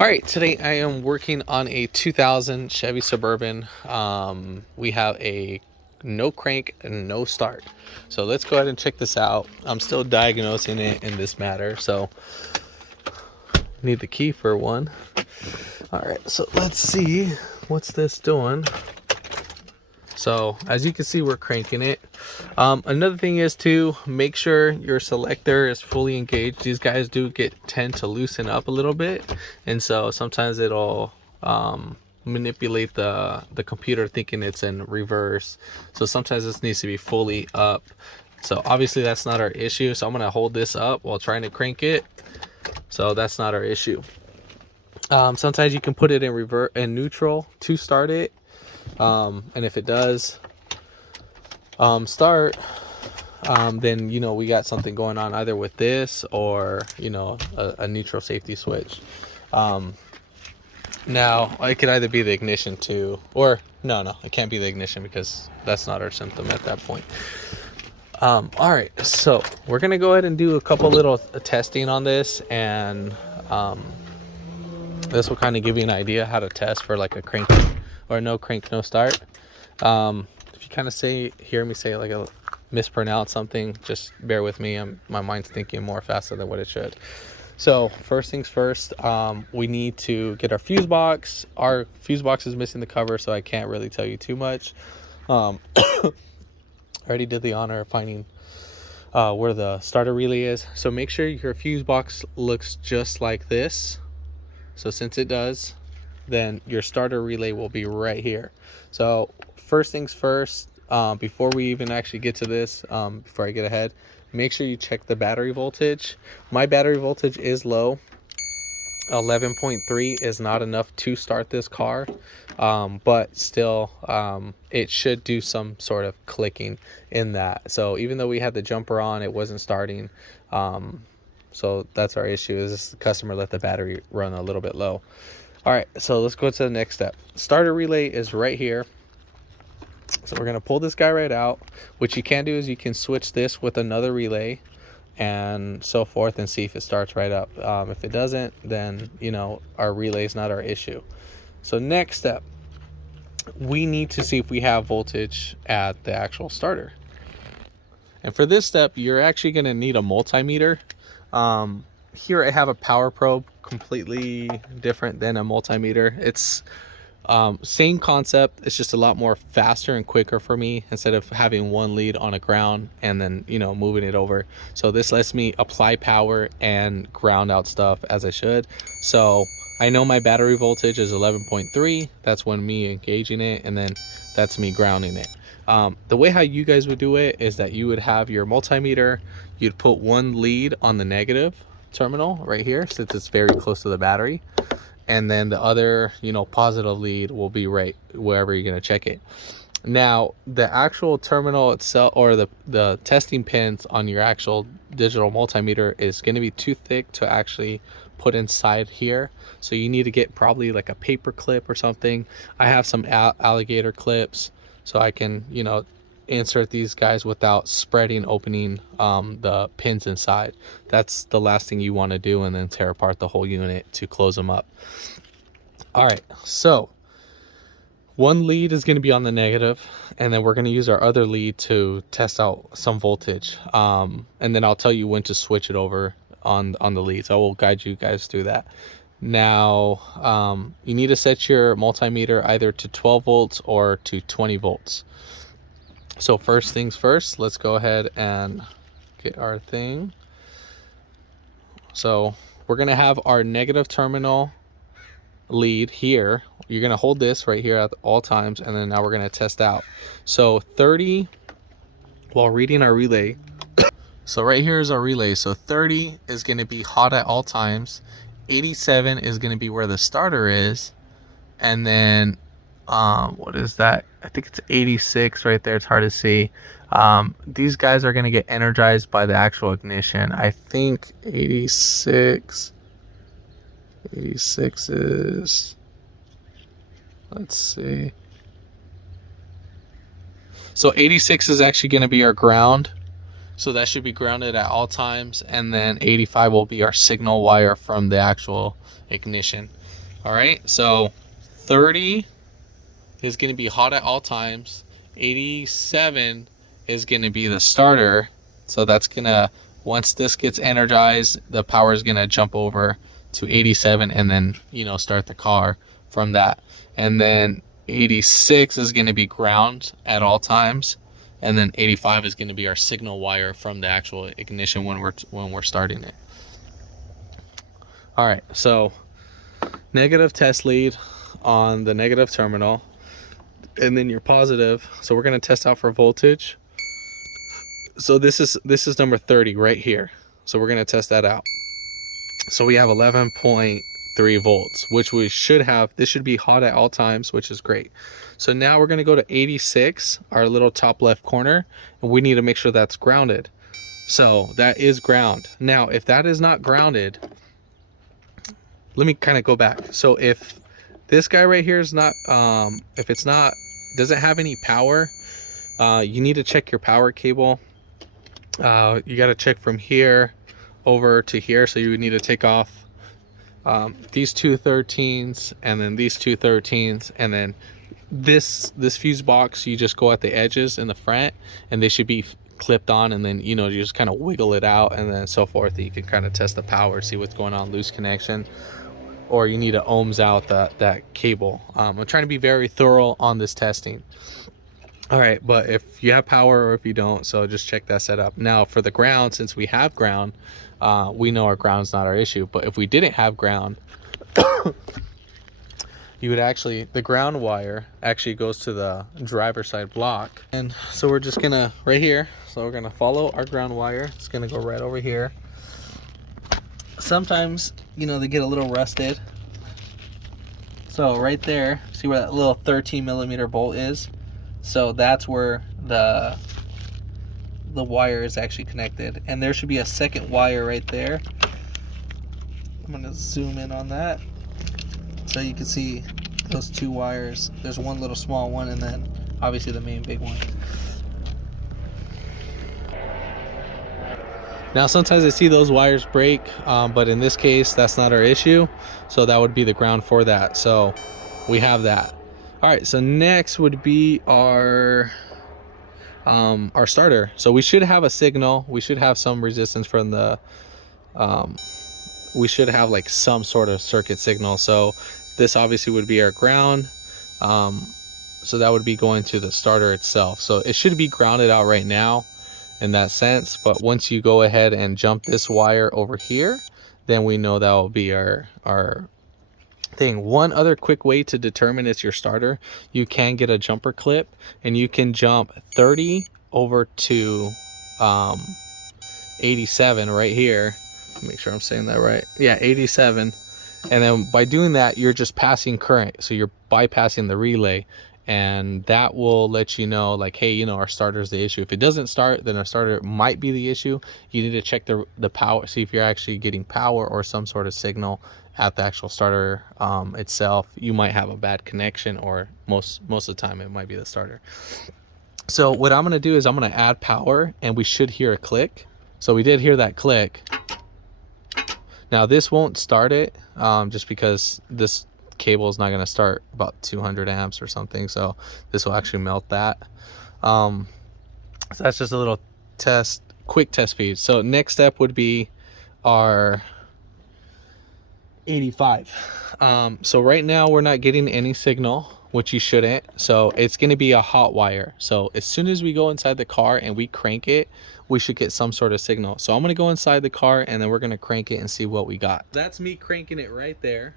All right, today I am working on a 2000 Chevy Suburban. We have a no crank and no start. So let's go ahead and check this out. I'm still diagnosing it in this matter, so need the key for one. All right, so let's see what's this doing. So as you can see, we're cranking it. Another thing is to make sure your selector is fully engaged. These guys do tend to loosen up a little bit, and so sometimes it'll manipulate the computer thinking it's in reverse. So sometimes this needs to be fully up. So obviously that's not our issue. So I'm gonna hold this up while trying to crank it. So that's not our issue. Sometimes you can put it in reverse and neutral to start it. And if it does start, then we got something going on either with this or a neutral safety switch. Now it could either be the ignition too, or no, it can't be the ignition because that's not our symptom at that point. All right, so we're gonna go ahead and do a couple little testing on this, and this will kind of give you an idea how to test for like a crank or no crank, no start. If you kind of hear me say like a mispronounce something, just bear with me. My mind's thinking more faster than what it should. So first things first, we need to get our fuse box. Our fuse box is missing the cover, so I can't really tell you too much. I already did the honor of finding where the starter relay is. So make sure your fuse box looks just like this. So since it does, then your starter relay will be right here. So first things first, before we even actually get to this, before I get ahead, make sure you check the battery voltage. My battery voltage is low. 11.3 is not enough to start this car, but still it should do some sort of clicking in that. So even though we had the jumper on, it wasn't starting. So that's our issue, is the customer let the battery run a little bit low. All right, so let's go to the next step. Starter relay is right here. So we're gonna pull this guy right out. What you can do is you can switch this with another relay and so forth and see if it starts right up. If it doesn't, then our relay is not our issue. So next step, we need to see if we have voltage at the actual starter. And for this step, you're actually gonna need a multimeter. Here I have a power probe, completely different than a multimeter. It's same concept, it's just a lot more faster and quicker for me, instead of having one lead on a ground and then moving it over. So this lets me apply power and ground out stuff as I should. So I know my battery voltage is 11.3. that's when me engaging it, and then that's me grounding it. The way how you guys would do it is that you would have your multimeter, you'd put one lead on the negative terminal right here, since it's very close to the battery, and then the other positive lead will be right wherever you're going to check it. Now the actual terminal itself, or the testing pins on your actual digital multimeter, is going to be too thick to actually put inside here, so you need to get probably like a paper clip or something. I have some alligator clips, so I can insert these guys without opening the pins inside. That's the last thing you want to do, and then tear apart the whole unit to close them up. All right, so one lead is going to be on the negative, and then we're going to use our other lead to test out some voltage, and then I'll tell you when to switch it over on the leads. I will guide you guys through that. Now you need to set your multimeter either to 12 volts or to 20 volts. So first things first, let's go ahead and get our thing. So we're gonna have our negative terminal lead here. You're gonna hold this right here at all times, and then now we're gonna test out. So 30, while reading our relay, so right here is our relay. So 30 is gonna be hot at all times. 87 is gonna be where the starter is, and then what is that? I think it's 86 right there. It's hard to see. These guys are going to get energized by the actual ignition. I think 86 is, let's see. So 86 is actually going to be our ground. So that should be grounded at all times, and then 85 will be our signal wire from the actual ignition. All right, so 30 is going to be hot at all times. 87 is going to be the starter. So that's going to, once this gets energized, the power is going to jump over to 87 and then, you know, start the car from that. And then 86 is going to be ground at all times. And then 85 is going to be our signal wire from the actual ignition when we're starting it. All right, so negative test lead on the negative terminal, and then your positive. So we're going to test out for voltage. So this is number 30 right here. So we're going to test that out. So we have 11.3 volts, which we should have. This should be hot at all times, which is great. So now we're going to go to 86, our little top left corner, and we need to make sure that's grounded. So that is ground. Now, if that is not grounded, let me kind of go back. So if this guy right here is not, if it's not, doesn't have any power, you need to check your power cable. You got to check from here over to here. So you would need to take off these two 13s and then these two 13s, and then this fuse box, you just go at the edges in the front and they should be clipped on, and then, you know, you just kind of wiggle it out and then so forth. You can kind of test the power, see what's going on, loose connection, or you need to ohms out that cable. I'm trying to be very thorough on this testing. All right, but if you have power or if you don't, so just check that setup. Now for the ground, since we have ground, we know our ground's not our issue. But if we didn't have ground, you would actually, the ground wire actually goes to the driver's side block. And so we're just gonna, right here, so we're gonna follow our ground wire. It's gonna go right over here. Sometimes, you know, they get a little rusted. So right there, see where that little 13 millimeter bolt is? So that's where the wire is actually connected. And there should be a second wire right there. I'm gonna zoom in on that. So you can see those two wires. There's one little small one, and then obviously the main big one. Now sometimes I see those wires break, but in this case that's not our issue. So that would be the ground for that. So we have that. All right, so next would be our starter. So we should have a signal. We should have some resistance from the we should have like some sort of circuit signal. So this obviously would be our ground. So that would be going to the starter itself. So it should be grounded out right now in that sense. But once you go ahead and jump this wire over here, then we know that will be our thing. One other quick way to determine it's your starter, you can get a jumper clip and you can jump 30 over to 87 right here. Make sure I'm saying that right. Yeah, 87. And then by doing that, you're just passing current. So you're bypassing the relay, and that will let you know, like, hey, you know, our starter is the issue. If it doesn't start, then our starter might be the issue. You need to check the power, see if you're actually getting power or some sort of signal at the actual starter itself. You might have a bad connection, or most of the time it might be the starter. So what I'm going to do is I'm going to add power, and we should hear a click. So we did hear that click. Now this won't start it, just because this cable is not going to start about 200 amps or something. So this will actually melt that. So that's just a little test, quick test feed. So next step would be our 85. So right now we're not getting any signal, which you shouldn't. So it's going to be a hot wire. So as soon as we go inside the car and we crank it, we should get some sort of signal. So I'm going to go inside the car and then we're going to crank it and see what we got. That's me cranking it right there.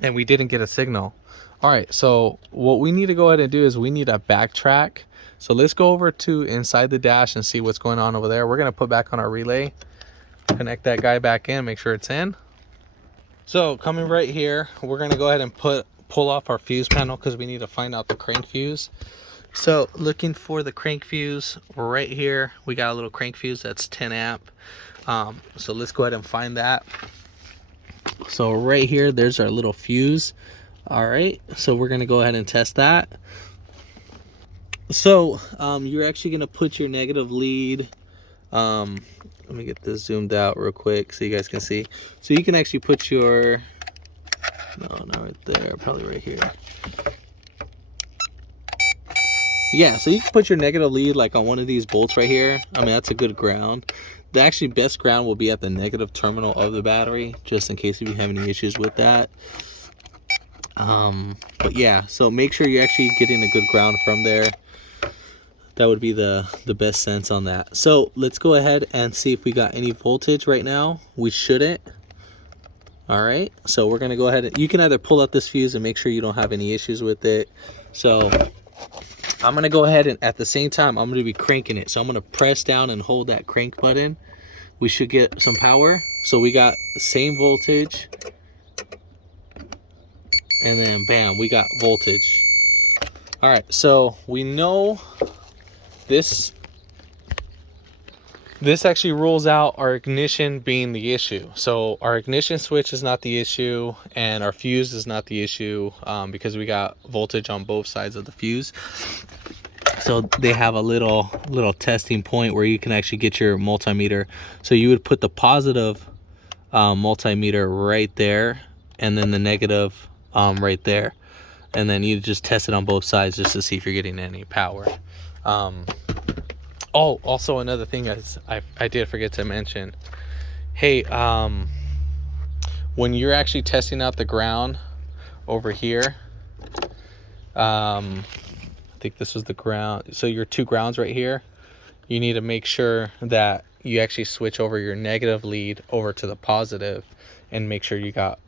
And we didn't get a signal. All right, so what we need to go ahead and do is we need to backtrack. So let's go over to inside the dash and see what's going on over there. We're going to put back on our relay, connect that guy back in, make sure it's in. So coming right here, we're going to go ahead and pull off our fuse panel because we need to find out the crank fuse. So looking for the crank fuse right here, we got a little crank fuse that's 10 amp. So let's go ahead and find that. So right here, there's our little fuse. All right, so we're gonna go ahead and test that. So you're actually going to put your negative lead. Let me get this zoomed out real quick so you guys can see. So you can actually put your, no, not right there, probably right here. Yeah, so you can put your negative lead like on one of these bolts right here. I mean, that's a good ground. The actually best ground will be at the negative terminal of the battery, just in case if you have any issues with that. But yeah, so make sure you're actually getting a good ground from there. That would be the best sense on that. So let's go ahead and see if we got any voltage right now. We shouldn't. All right, so we're gonna go ahead and you can either pull out this fuse and make sure you don't have any issues with it. So I'm gonna go ahead and at the same time I'm gonna be cranking it. So I'm gonna press down and hold that crank button. We should get some power. So we got the same voltage, and then bam, we got voltage. All right, so we know this actually rules out our ignition being the issue. So our ignition switch is not the issue, and our fuse is not the issue, because we got voltage on both sides of the fuse. So they have a little testing point where you can actually get your multimeter. So you would put the positive multimeter right there, and then the negative right there, and then you just test it on both sides just to see if you're getting any power. Oh, also another thing is I did forget to mention. Hey, when you're actually testing out the ground over here, I think this was the ground. So your two grounds right here, you need to make sure that you actually switch over your negative lead over to the positive and make sure you got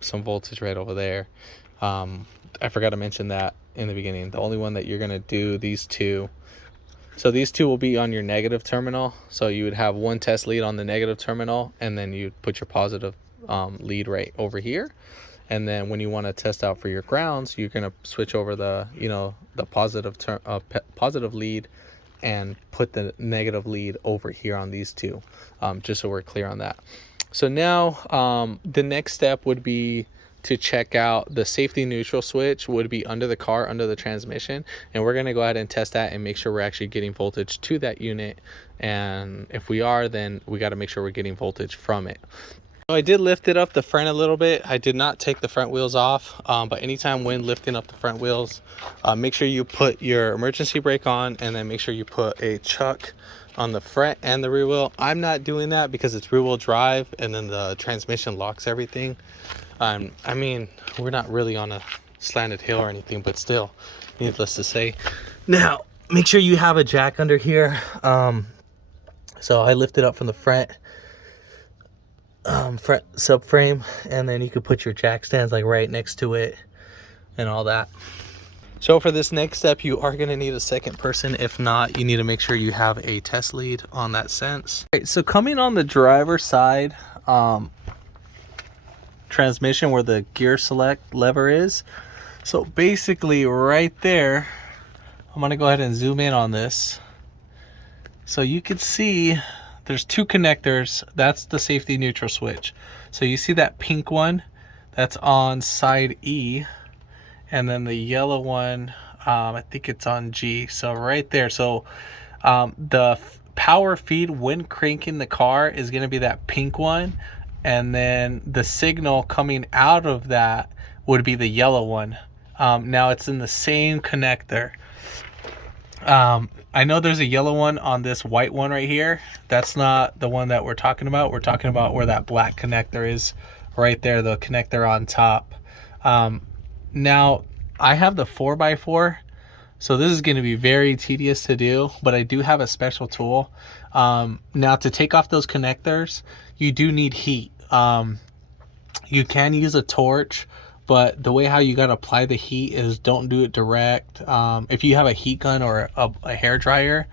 some voltage right over there. I forgot to mention that in the beginning. The only one that you're gonna do these two. So these two will be on your negative terminal. So you would have one test lead on the negative terminal, and then you put your positive lead right over here. And then when you want to test out for your grounds, you're gonna switch over the the positive lead and put the negative lead over here on these two, just so we're clear on that. So now the next step would be to check out the safety neutral switch would be under the car, under the transmission, and we're going to go ahead and test that and make sure we're actually getting voltage to that unit. And if we are, then we got to make sure we're getting voltage from it. So I did lift it up the front a little bit. I did not take the front wheels off, but anytime when lifting up the front wheels, make sure you put your emergency brake on, and then make sure you put a chuck on the front and the rear wheel. I'm not doing that because it's rear wheel drive, and then the transmission locks everything. I mean, we're not really on a slanted hill or anything, but still, needless to say. Now, make sure you have a jack under here. So I lifted up from the front subframe, and then you could put your jack stands like right next to it and all that. So for this next step, you are going to need a second person. If not, you need to make sure you have a test lead on that sense. All right, so coming on the driver's side, transmission where the gear select lever is. So basically right there, I'm going to go ahead and zoom in on this. So you can see there's two connectors. That's the safety neutral switch. So you see that pink one that's on side E, and then the yellow one, I think it's on G. So right there. So the power feed when cranking the car is going to be that pink one, and then the signal coming out of that would be the yellow one. Now it's in the same connector. I know there's a yellow one on this white one right here. That's not the one that we're talking about. We're talking about where that black connector is right there, the connector on top. Now I have the 4x4, so this is going to be very tedious to do, but I do have a special tool. Now to take off those connectors, you do need heat. You can use a torch, but the way how you got to apply the heat is don't do it direct. If you have a heat gun or a hair dryer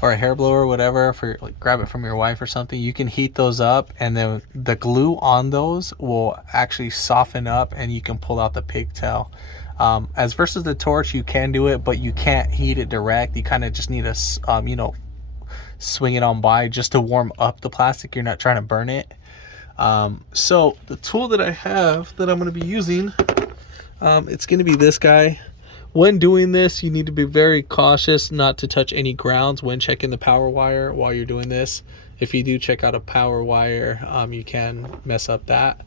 or a hair blower or whatever, for like grab it from your wife or something, you can heat those up, and then the glue on those will actually soften up and you can pull out the pigtail. As versus the torch, you can do it, but you can't heat it direct. You kind of just need to swing it on by just to warm up the plastic. You're not trying to burn it. So the tool that I have that I'm going to be using, it's going to be this guy, When doing this, you need to be very cautious not to touch any grounds when checking the power wire while you're doing this. If you do check out a power wire, you can mess up that.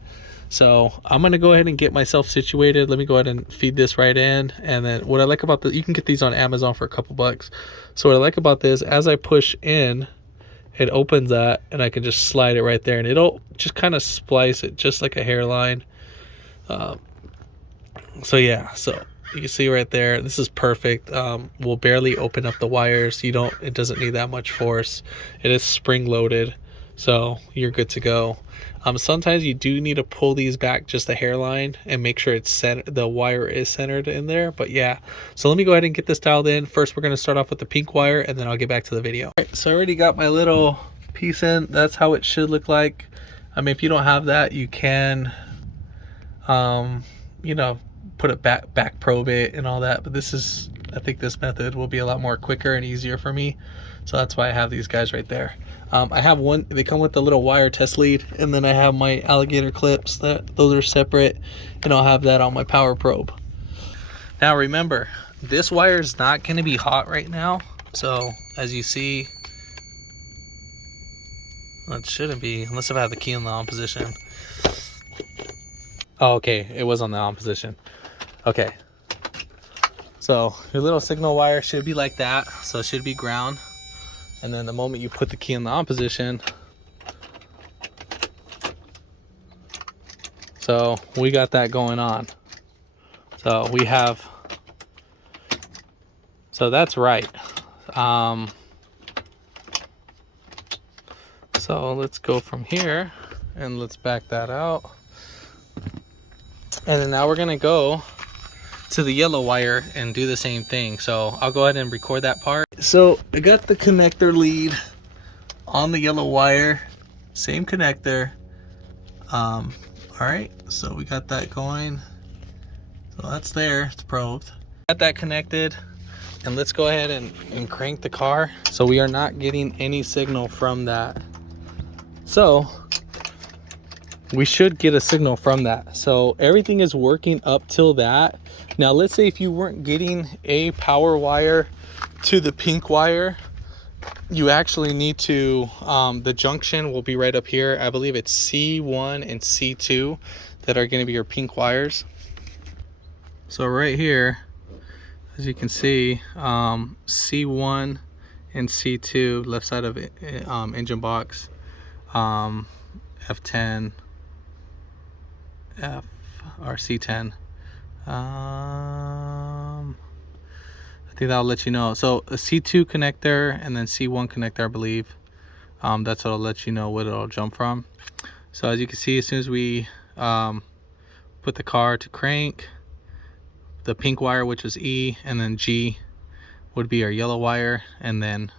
So I'm gonna go ahead and get myself situated. Let me go ahead and feed this right in. And then what I like about you can get these on Amazon for a couple bucks. So what I like about this, as I push in, it opens that and I can just slide it right there and it'll just kind of splice it just like a hairline. So yeah, so you can see right there, this is perfect. We'll barely open up the wires. It doesn't need that much force. It is spring loaded, so you're good to go. Sometimes you do need to pull these back just a hairline and make sure the wire is centered in there. But yeah, so let me go ahead and get this dialed in. First, we're gonna start off with the pink wire and then I'll get back to the video. All right, so I already got my little piece in. That's how it should look like. I mean, if you don't have that, you can, you know, put it back probe it and all that, but I think this method will be a lot more quicker and easier for me, so that's why I have these guys right there. I have one, they come with the little wire test lead, and then I have my alligator clips, those are separate, and I'll have that on my power probe. Now remember, this wire is not going to be hot right now, so as you see, well, it shouldn't be unless if I have the key in the on position. Oh, okay, it was on the on position. Okay, so your little signal wire should be like that, so it should be ground, and then the moment you put the key in the on position, so we got that going on. So we have, so that's right. So let's go from here and let's back that out, and then now we're gonna go to the yellow wire and do the same thing. So I'll go ahead and record that part. So I got the connector lead on the yellow wire, same connector. All right, so we got that going. So that's there, it's probed. Got that connected, and let's go ahead and crank the car. So we are not getting any signal from that. So we should get a signal from that. So everything is working up till that. Now let's say if you weren't getting a power wire to the pink wire, you actually need to, the junction will be right up here. I believe it's C1 and C2 that are going to be your pink wires. So right here, as you can see, C1 and C2, left side of engine box, F10, F or C10. I think that'll let you know. So a C2 connector and then C1 connector, I believe. That's what'll let you know what it'll jump from. So as you can see, as soon as we put the car to crank, the pink wire, which is E, and then G would be our yellow wire, and then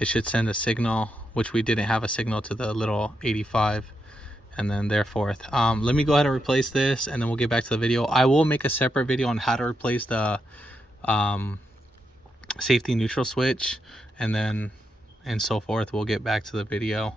it should send a signal, which we didn't have a signal to the little 85, and then therefore. Let me go ahead and replace this, and then we'll get back to the video. I will make a separate video on how to replace the safety neutral switch, and then and so forth. We'll get back to the video.